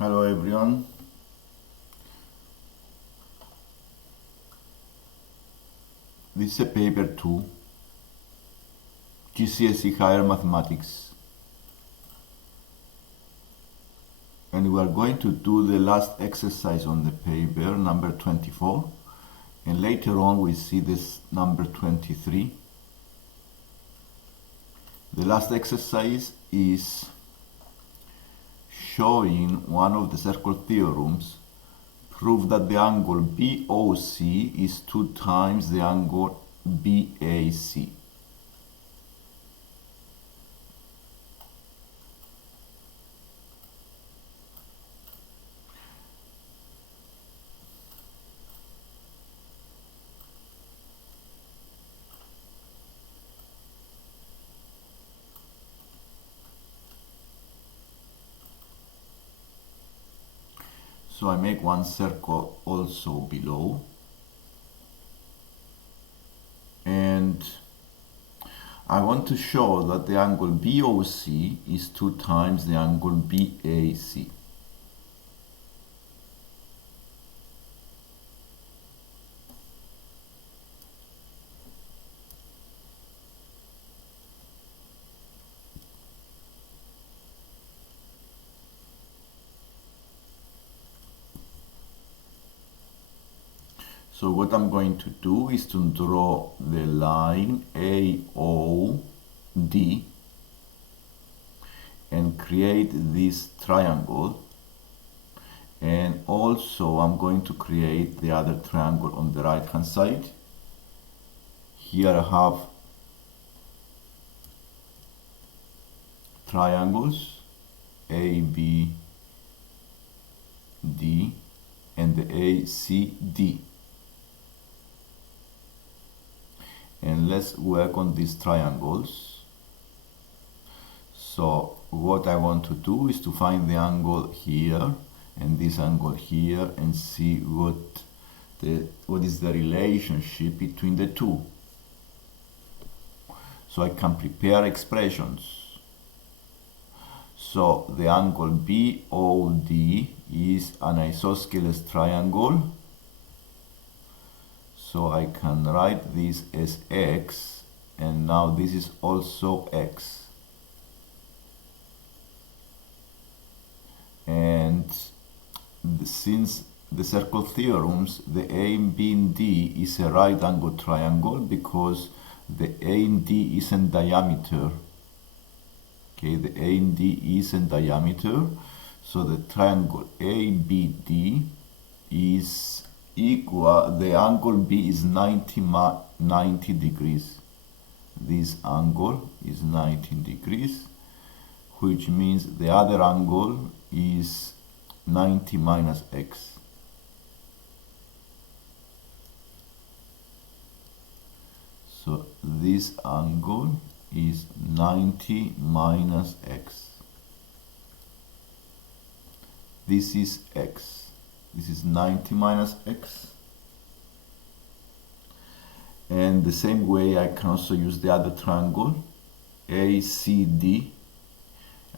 Hello everyone. This is a paper 2, GCSE Higher Mathematics. And we are going to do the last exercise on the paper, number 24. And later on we see this number 23. The last exercise is showing one of the circle theorems. Prove that the angle BOC is 2 times the angle BAC. So I make one circle also below, and I want to show that the angle BOC is 2 times the angle BAC. So what I'm going to do is to draw the line AOD and create this triangle, and also I'm going to create the other triangle on the right hand side. Here I have triangles ABD and the ACD. And let's work on these triangles. So what I want to do is to find the angle here and this angle here and see what is the relationship between the two. So I can prepare expressions. So the angle BOD is an isosceles triangle. So I can write this as x, and now this is also x. And since the circle theorems, the A and B and D is a right angle triangle because the A and D is in diameter. Okay, the A and D is in diameter, so the triangle ABD is equal, the angle B is 90 degrees. This angle is 90 degrees, which means the other angle is 90 minus x. So this angle is 90 minus x. This is x. This is 90 minus x. And the same way I can also use the other triangle, ACD.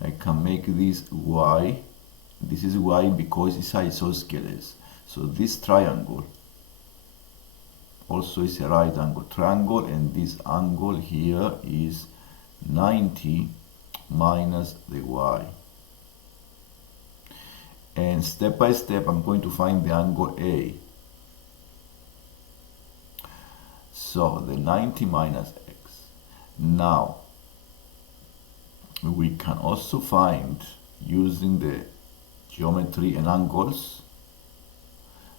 I can make this y. This is y because it's isosceles. So this triangle also is a right angle triangle, and this angle here is 90 minus the y. And step by step I'm going to find the angle A. So the 90 minus x. Now we can also find, using the geometry and angles,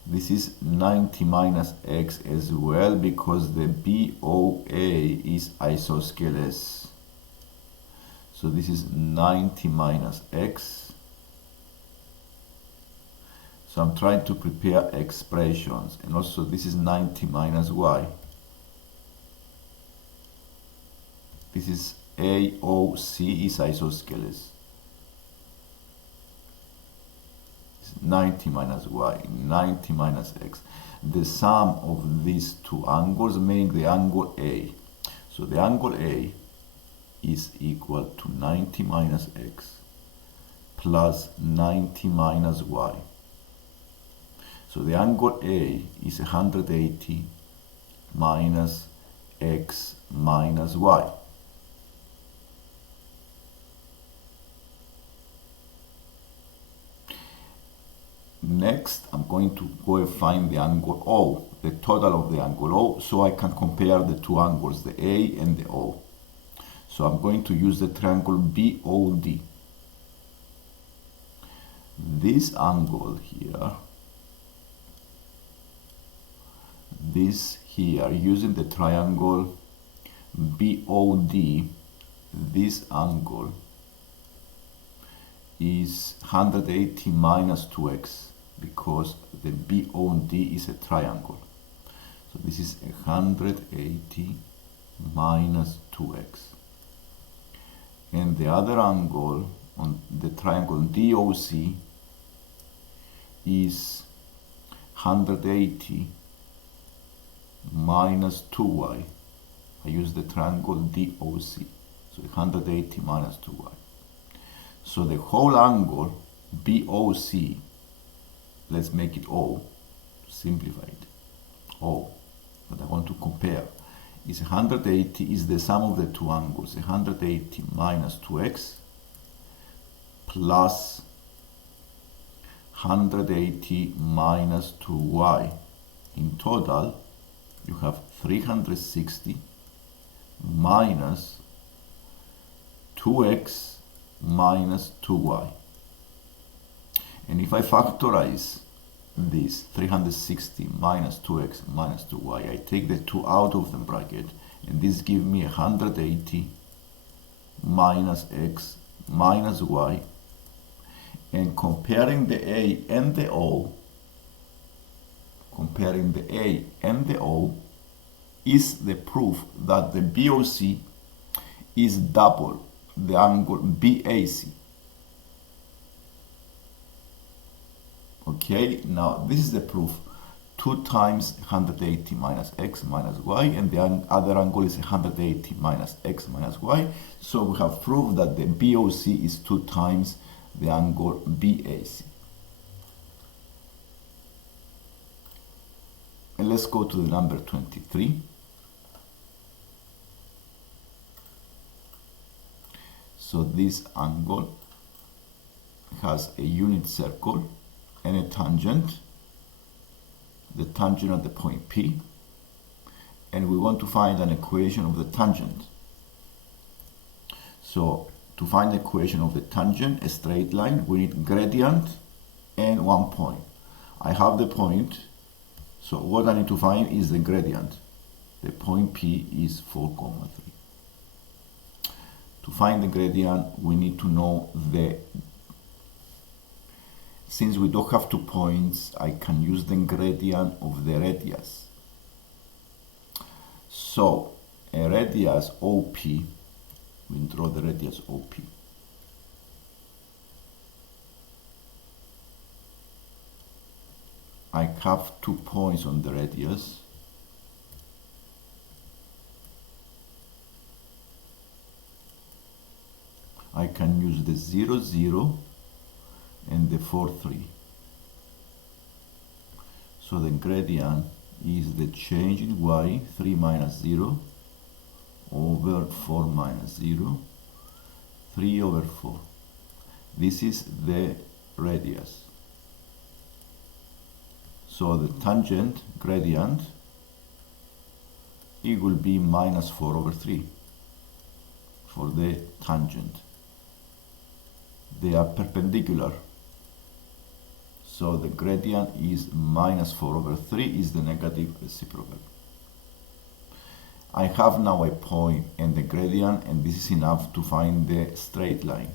this is 90 minus x as well because the BOA is isosceles. So this is 90 minus x. So I'm trying to prepare expressions, and also this is 90 minus y. This is AOC is isosceles. It's 90 minus y, 90 minus x. The sum of these two angles make the angle A. So the angle A is equal to 90 minus x plus 90 minus y. So the angle A is 180 minus x minus y. Next, I'm going to go and find the angle O, the total of the angle O, so I can compare the two angles, the A and the O. So I'm going to use the triangle BOD. This angle here, this here, using the triangle BOD, this angle is 180 minus 2x, because the BOD is a triangle. So this is 180 minus 2x. And the other angle on the triangle DOC is 180 minus 2y. I use the triangle DOC. So 180 minus 2y. So the whole angle BOC, let's make it O, simplify it, O, but I want to compare, is 180 is the sum of the two angles, 180 minus 2x plus 180 minus 2y. In total, you have 360 minus 2x minus 2y. And if I factorize this 360 minus 2x minus 2y, I take the 2 out of the bracket, and this gives me 180 minus x minus y. And comparing the A and the O, is the proof that the BOC is double the angle BAC. Okay, now this is the proof. 2 times 180 minus x minus y, and the other angle is 180 minus x minus y. So we have proved that the BOC is 2 times the angle BAC. And let's go to the number 23. So this angle has a unit circle and a tangent, the tangent at the point P, and we want to find an equation of the tangent. So to find the equation of the tangent, a straight line, we need gradient and 1 point. I have the point, so what I need to find is the gradient. The point P is 4,3. To find the gradient, we need to know since we don't have 2 points, I can use the gradient of the radius. So a radius OP, we draw the radius OP. I have 2 points on the radius. I can use the 0, 0 and the 4, 3. So the gradient is the change in y, 3 minus 0 over 4 minus 0, 3 over 4. This is the radius. So the tangent gradient, it will be minus 4 over 3 for the tangent. They are perpendicular. So the gradient is minus 4 over 3 is the negative reciprocal. I have now a point and the gradient, and this is enough to find the straight line.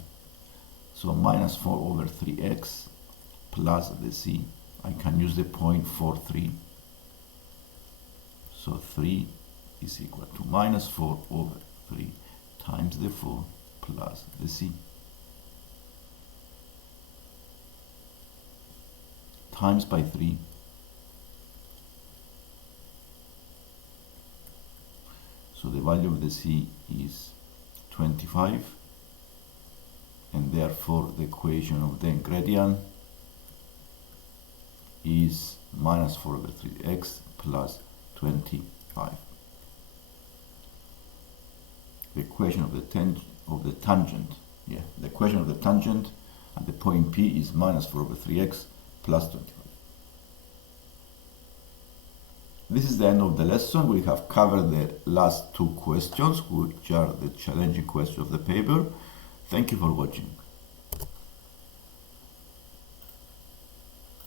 So minus 4 over 3x plus the c. I can use the point 4, 3. So 3 is equal to minus 4 over 3 times the 4 plus the c. Times by 3. So the value of the c is 25, and therefore the equation of the ingredient is minus 4 over 3x plus 25. The equation of the tangent, the equation of the tangent at the point P is minus 4 over 3x plus 25. This is the end of the lesson. We have covered the last two questions, which are the challenging questions of the paper. Thank you for watching.